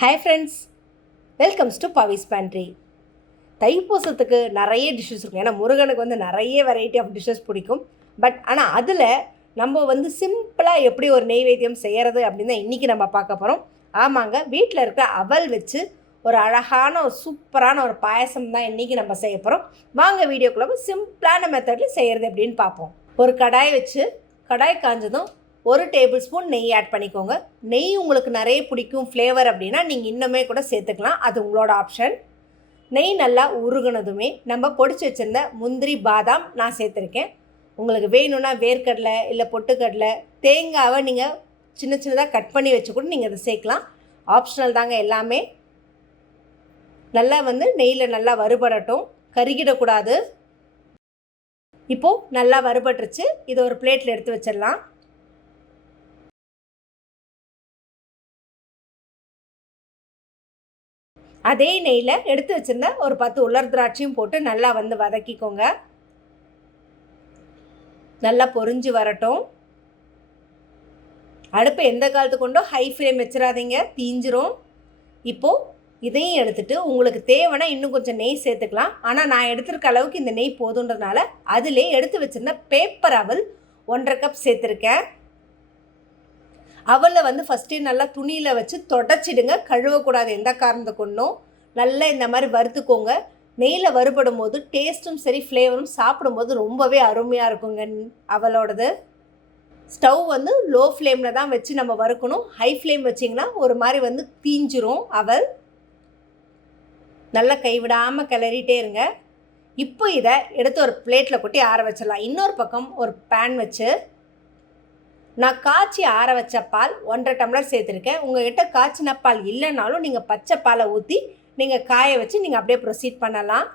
Hi friends, welcomes to Pavi's pantry. தைப்பூசத்துக்கு நிறைய dishes இருக்கும். ஏன்னா முருகனுக்கு நிறைய வெரைட்டி ஆஃப் டிஷ்ஷஸ் பிடிக்கும். ஆனால் அதில் நம்ம சிம்பிளாக எப்படி ஒரு நெய்வேத்தியம் செய்கிறது அப்படின்னு தான் இன்றைக்கி நம்ம பார்க்க போகிறோம். ஆமாங்க, வீட்டில் இருக்க அவல் வச்சு ஒரு அழகான ஒரு சூப்பரான ஒரு பாயசம் தான் இன்றைக்கி நம்ம செய்ய போகிறோம். வாங்க வீடியோக்குள்ள சிம்பிளான மெத்தடில் செய்கிறது அப்படின்னு பார்ப்போம். ஒரு கடாய் வச்சு கடாய் காஞ்சதும் 1 டேபிள் ஸ்பூன் நெய் ஆட் பண்ணிக்கோங்க. நெய் உங்களுக்கு நிறைய பிடிக்கும் ஃப்ளேவர் அப்படின்னா நீங்கள் இன்னுமே கூட சேர்த்துக்கலாம், அது உங்களோட ஆப்ஷன். நெய் நல்லா உருகுனதுமே நம்ம பொடிச்சு வச்சுருந்த முந்திரி பாதாம் நான் சேர்த்துருக்கேன். உங்களுக்கு வேணும்னா வேர்க்கடலை இல்லை பொட்டுக்கடலை தேங்காவை நீங்கள் சின்ன சின்னதாக கட் பண்ணி வச்சு கூட நீங்கள் அதை சேர்க்கலாம். ஆப்ஷனல் தாங்க எல்லாமே. நல்லா நெய்யில் நல்லா வறுபடட்டும், கருகிடக்கூடாது. இப்போது நல்லா வறுபட்டுருச்சு. இதை ஒரு பிளேட்டில் எடுத்து வச்சிடலாம். அதே நெய்யில் எடுத்து வச்சுருந்த ஒரு 10 உலர் திராட்சையும் போட்டு நல்லா வதக்கிக்கோங்க. நல்லா பொரிஞ்சு வரட்டும். அடுப்பை எந்த காலத்து கொண்டோ ஹை ஃப்ளேம் வச்சிடாதீங்க, தீஞ்சிரும். இப்போது இதையும் எடுத்துகிட்டு உங்களுக்கு தேவைன்னா இன்னும் கொஞ்சம் நெய் சேர்த்துக்கலாம். ஆனால் நான் எடுத்துருக்க அளவுக்கு இந்த நெய் போதுன்றதுனால அதிலே எடுத்து வச்சுருந்த பேப்பர் அவல் 1.5 கப் சேர்த்துருக்கேன். அவலை ஃபஸ்ட்டே நல்லா துணியில் வச்சு தொடச்சிடுங்க, கழுவக்கூடாது எந்த காரணத்தை கொண்டும். நல்லா இந்த மாதிரி வறுத்துக்கோங்க. நெய்யில் வறுபடும் போது டேஸ்ட்டும் சரி ஃப்ளேவரும் சாப்பிடும்போது ரொம்பவே அருமையாக இருக்குங்க அவளோடது. ஸ்டவ் லோ ஃப்ளேமில் தான் வச்சு நம்ம வறுக்கணும். ஹை ஃப்ளேம் வச்சிங்கன்னா ஒரு மாதிரி தீஞ்சிரும் அவல். நல்லா கைவிடாமல் கிளறிட்டே இருங்க. இப்போ இதை எடுத்து ஒரு பிளேட்டில் கொட்டி ஆற வச்சிடலாம். இன்னொரு பக்கம் ஒரு பேன் வச்சு நான் காய்ச்சி ஆற வச்ச பால் 1.5 டம்ளர் சேர்த்துருக்கேன். உங்கள்கிட்ட காய்ச்சின பால் இல்லைனாலும் நீங்கள் பச்சை பாலை ஊற்றி நீங்கள் காய வச்சு நீங்கள் அப்படியே ப்ரொசீட் பண்ணலாம்.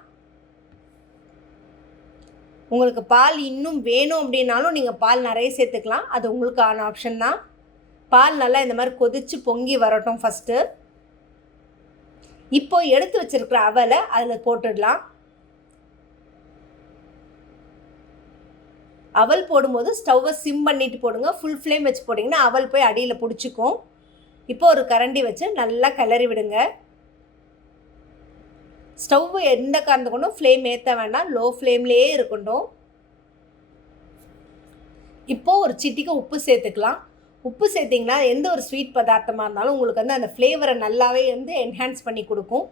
உங்களுக்கு பால் இன்னும் வேணும் அப்படின்னாலும் நீங்கள் பால் நிறைய சேர்த்துக்கலாம், அது உங்களுக்கான ஆப்ஷன் தான். பால் நல்லா இந்த மாதிரி கொதித்து பொங்கி வரட்டும் ஃபஸ்ட்டு. இப்போ எடுத்து வச்சுருக்கிற அவலை அதில் போட்டுடலாம். அவல் போடும்போது ஸ்டவ்வை சிம் பண்ணிட்டு போடுங்க. ஃபுல் ஃப்ளேம் வச்சு போட்டிங்கன்னா அவல் போய் அடியில் பிடிச்சிக்கும். இப்போ ஒரு கரண்டி வச்சு நல்லா கிளறி விடுங்க. ஸ்டவ் எந்த காரணத்தை கொண்டும் ஃப்ளேம் ஏற்ற வேண்டாம், லோ ஃப்ளேம்லேயே இருக்கட்டும். இப்போது ஒரு சிட்டிக்கு உப்பு சேர்த்துக்கலாம். உப்பு சேர்த்திங்கன்னா எந்த ஒரு ஸ்வீட் பதார்த்தமாக இருந்தாலும் உங்களுக்கு அந்த ஃப்ளேவரை நல்லாவே என்ஹான்ஸ் பண்ணி கொடுக்கும்.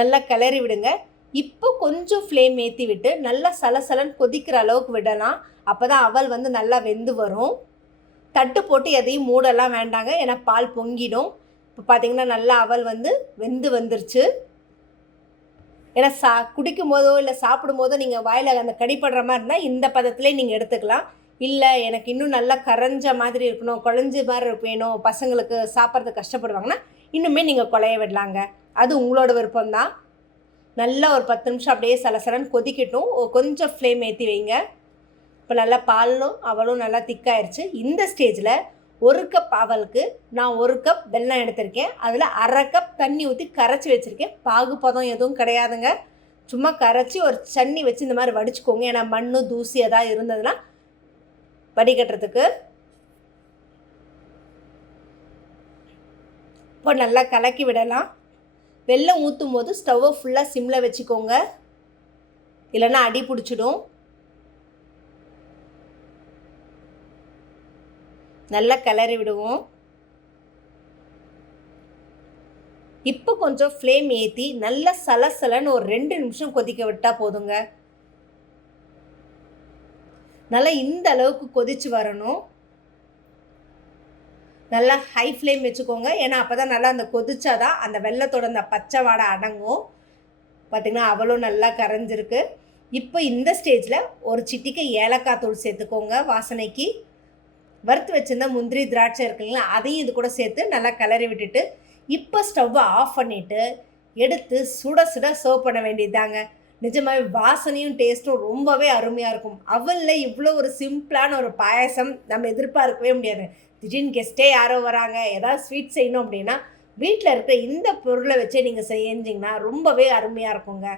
நல்லா கிளறி விடுங்க. இப்போ கொஞ்சம் ஃப்ளேம் ஏற்றி விட்டு நல்லா சலசலன்னு கொதிக்கிற அளவுக்கு விடலாம். அப்போ தான் அவல் நல்லா வெந்து வரும். தட்டு போட்டு எதையும் மூடலாம் வேண்டாங்க, ஏன்னா பால் பொங்கிடும். இப்போ பார்த்திங்கன்னா நல்லா அவல் வெந்து வந்துருச்சு. ஏன்னா குடிக்கும் போதோ இல்லை சாப்பிடும் போதோ நீங்கள் வாயில் அந்த கடிப்படுற மாதிரி இருந்தால் இந்த பதத்திலே நீங்கள் எடுத்துக்கலாம். இல்லை எனக்கு இன்னும் நல்லா கரைஞ்ச மாதிரி இருக்கணும், குழஞ்சி மாதிரி வேணும், பசங்களுக்கு சாப்பிட்றதுக்கு கஷ்டப்படுவாங்கன்னா இன்னுமே நீங்கள் குழைய விடலாங்க, அது உங்களோட விருப்பம்தான். நல்லா ஒரு 10 நிமிஷம் அப்படியே சலசலன்னு கொதிக்கட்டும். கொஞ்சம் ஃப்ளேம் ஏற்றி வைங்க. இப்போ நல்லா பாலும் அவலும் நல்லா திக்காயிருச்சு. இந்த ஸ்டேஜில் 1 கப் அவலுக்கு நான் 1 கப் வெல்லம் எடுத்திருக்கேன். அதில் 1/2 கப் தண்ணி ஊற்றி கரைச்சி வச்சுருக்கேன். பாகுபதம் எதுவும் கிடையாதுங்க, சும்மா கரைச்சி ஒரு சன்னி வச்சு இந்த மாதிரி வடிச்சுக்கோங்க. ஏன்னா மண் தூசி எதாவது இருந்ததுன்னா வடிகட்டுறதுக்கு. இப்போ நல்லா கலக்கி விடலாம். வெல்லம் ஊற்றும் போது ஸ்டவ்வை ஃபுல்லாக சிம்மில் வச்சுக்கோங்க, இல்லைன்னா அடி பிடிச்சிடும். நல்லா கிளறி விடுவோம். இப்போ கொஞ்சம் ஃப்ளேம் ஏற்றி நல்லா சலசலன்னு ஒரு 2 நிமிஷம் கொதிக்க விட்டால் போதுங்க. நல்லா இந்த அளவுக்கு கொதிச்சு வரணும். நல்லா ஹை ஃப்ளேம் வச்சுக்கோங்க, ஏன்னா அப்போ தான் நல்லா அந்த கொதிச்சாதான் அந்த வெல்லத்தோட அந்த பச்சை வாடை அடங்கும். பார்த்திங்கன்னா அவளும் நல்லா கரைஞ்சிருக்கு. இப்போ இந்த ஸ்டேஜில் ஒரு சிட்டிக்கு ஏலக்காய் தூள் சேர்த்துக்கோங்க வாசனைக்கு. வறுத்து வச்சுருந்தா முந்திரி திராட்சை இருக்குங்களா, அதையும் இது கூட சேர்த்து நல்லா கிளறி விட்டுட்டு இப்போ ஸ்டவ்வை ஆஃப் பண்ணிவிட்டு எடுத்து சுட சுட சர்வ் பண்ண வேண்டியதுதாங்க. நிஜமாகவே வாசனையும் டேஸ்ட்டும் ரொம்பவே அருமையாக இருக்கும். அவலில் இவ்வளோ ஒரு சிம்பிளான ஒரு பாயசம் நம்ம எதிர்பார்க்கவே முடியாது. திடீர்னு கெஸ்ட்டே யாரோ வராங்க, ஏதாவது ஸ்வீட் செய்யணும் அப்படின்னா வீட்டில் இருக்கிற இந்த பொருளை வச்சே நீங்கள் செஞ்சிங்கன்னா ரொம்பவே அருமையாக இருக்குங்க.